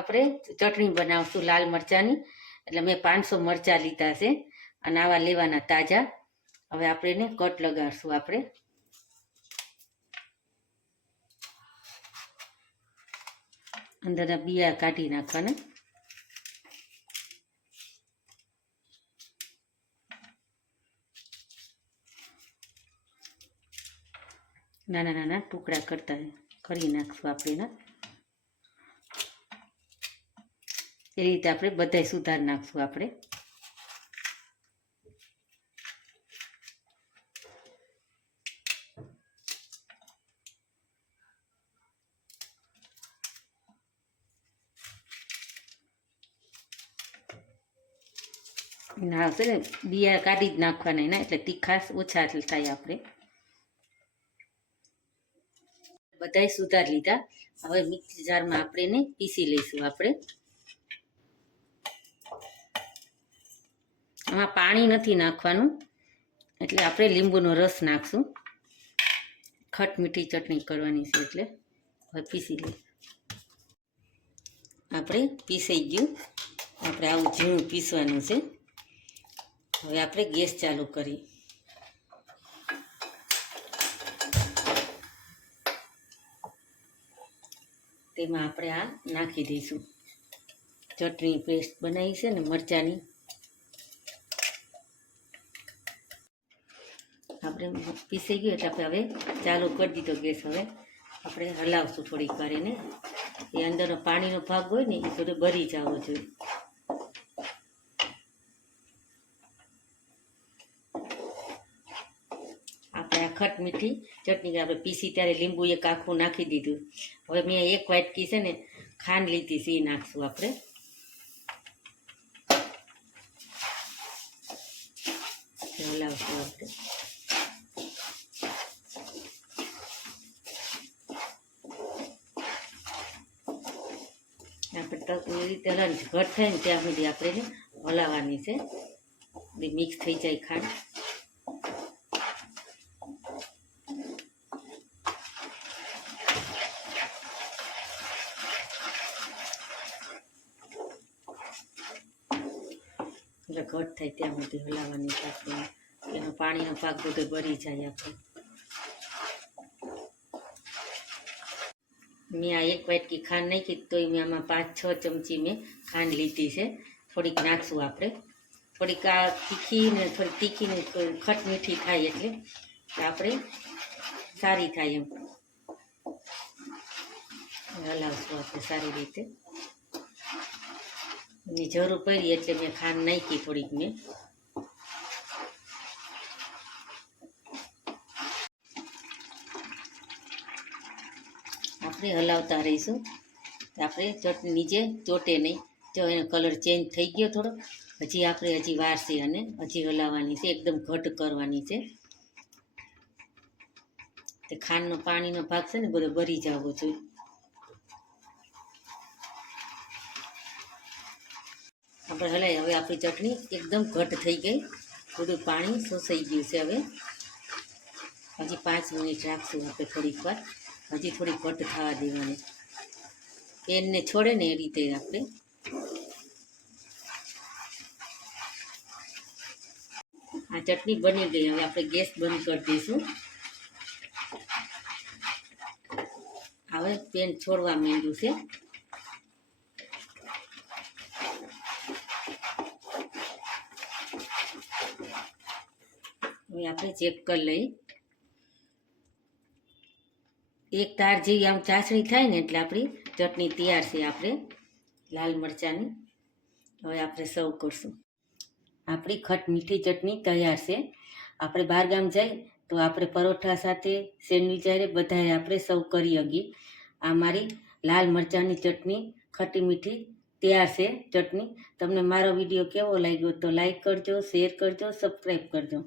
આપણે ચટણી બનાવશું લાલ મરચાંની. એટલે મેં પાંચસો મરચાં લીધા છે અને આવા લેવાના તાજા. હવે આપણે એને કટ લગાડશું આપણે. અંદરના બિયા કાઢી નાખવાના. નાના નાના ટુકડા કરતા કરી નાખશું આપણે એના. એ રીતે આપણે બધાય સુધાર નાખશું આપણે. ના આવશે ને બિયા કાઢી જ નાખવાના એના, એટલે તીખાશ ઓછા થાય આપણે. બધાય સુધાર લીધા. હવે મિક્સર જારમાં આપણે એને પીસી લઈશું આપણે. આમાં પાણી નથી નાખવાનું. એટલે આપણે લીંબુનો રસ નાખશું. ખટ મીઠી ચટણી કરવાની છે એટલે. હવે પીસી લઈએ. આપણે પીસાઈ ગયું. આપણે આવું ઝીણું પીસવાનું છે. હવે આપણે ગેસ ચાલુ કરી તેમાં આપણે આ નાખી દઈશું. ચટણી પેસ્ટ બનાવી છે ને મરચાંની. આપણે પીસાઈ ગયું એટલે આપણે હવે ચાલુ કરી દીધો ગેસ હવે. આપણે હલાવશું થોડીક વાર એને. એ અંદરનો પાણીનો ભાગ હોય ને એ થોડો બરી જવો જોઈએ. ખટ મીઠી ચટણી આપણે પીસી ત્યારે લીંબુ એક આખું નાખી દીધું. હવે મેં એક વાટકી છે ને ખાંડ લીધી છે, એ નાખશું આપણે. હલાવશું આપણે આપણે તક ઘટ થાય ને ત્યાં સુધી આપણે હલાવવાની છે. મિક્સ થઈ જાય ખાંડ. એટલે ઘટ થાય ત્યાં સુધી હલાવવાની છે આપણે. એનો પાણીનો ભાગ બધો બળી જાય આપણે. મેં આ એક વાટકી ખાંડ નાખી તોય મેં આમાં પાંચ છ ચમચી મેં ખાંડ લીધી છે થોડીક નાખશું આપણે થોડીક આ તીખી ને થોડીક તીખી ને ખટ મીઠી થાય એટલે આપણે સારી થાય એમ હલાવશું આપણે સારી રીતે એની જરૂર પડી એટલે મેં ખાંડ નાખી થોડીક મેં આપણે હલાવતા રહીશું. આપણે ચટણી નીચે ચોટે નહીં. જો એનો કલર ચેન્જ થઈ ગયો થોડો, હજી આપણે હજી વાર અને હજી હલાવવાની છે, એકદમ ઘટ કરવાની છે. તે ખાંડનો પાણીનો ભાગ છે ને, બધો ભરી જવો જોઈએ આપણે હલાવી, હવે આપણી ચટણી એકદમ ઘટ થઈ ગઈ. બધું પાણી શોષાઈ ગયું છે હવે. હજી પાંચ મિનિટ રાખશું આપણે થોડીક વાર. હજી થોડી કટ થવા દેવાની. પેનને છોડે ને એ રીતે આપણે. આ ચટણી બની ગઈ. હવે આપણે ગેસ બંધ કરી દઈશું. હવે પેન છોડવા માંડ્યું છે. હવે આપણે ચેક કરી લઈએ. એક તાર જેવી આમ ચાસણી થાય ને એટલે આપણી ચટણી તૈયાર છે આપણે લાલ મરચાંની. હવે આપણે સર્વ કરશું. આપણી ખટ મીઠી ચટણી તૈયાર છે. આપણે બહાર ગામ જાય તો આપણે પરોઠા સાથે સેન્ડવિચ હારે બધાએ આપણે સર્વ કરી શકીએ આ મારી લાલ મરચાંની ચટણી, ખટી મીઠી તૈયાર છે ચટણી. તમને મારો વીડિયો કેવો લાગ્યો તો લાઈક કરજો, શેર કરજો, સબસ્ક્રાઈબ કરજો.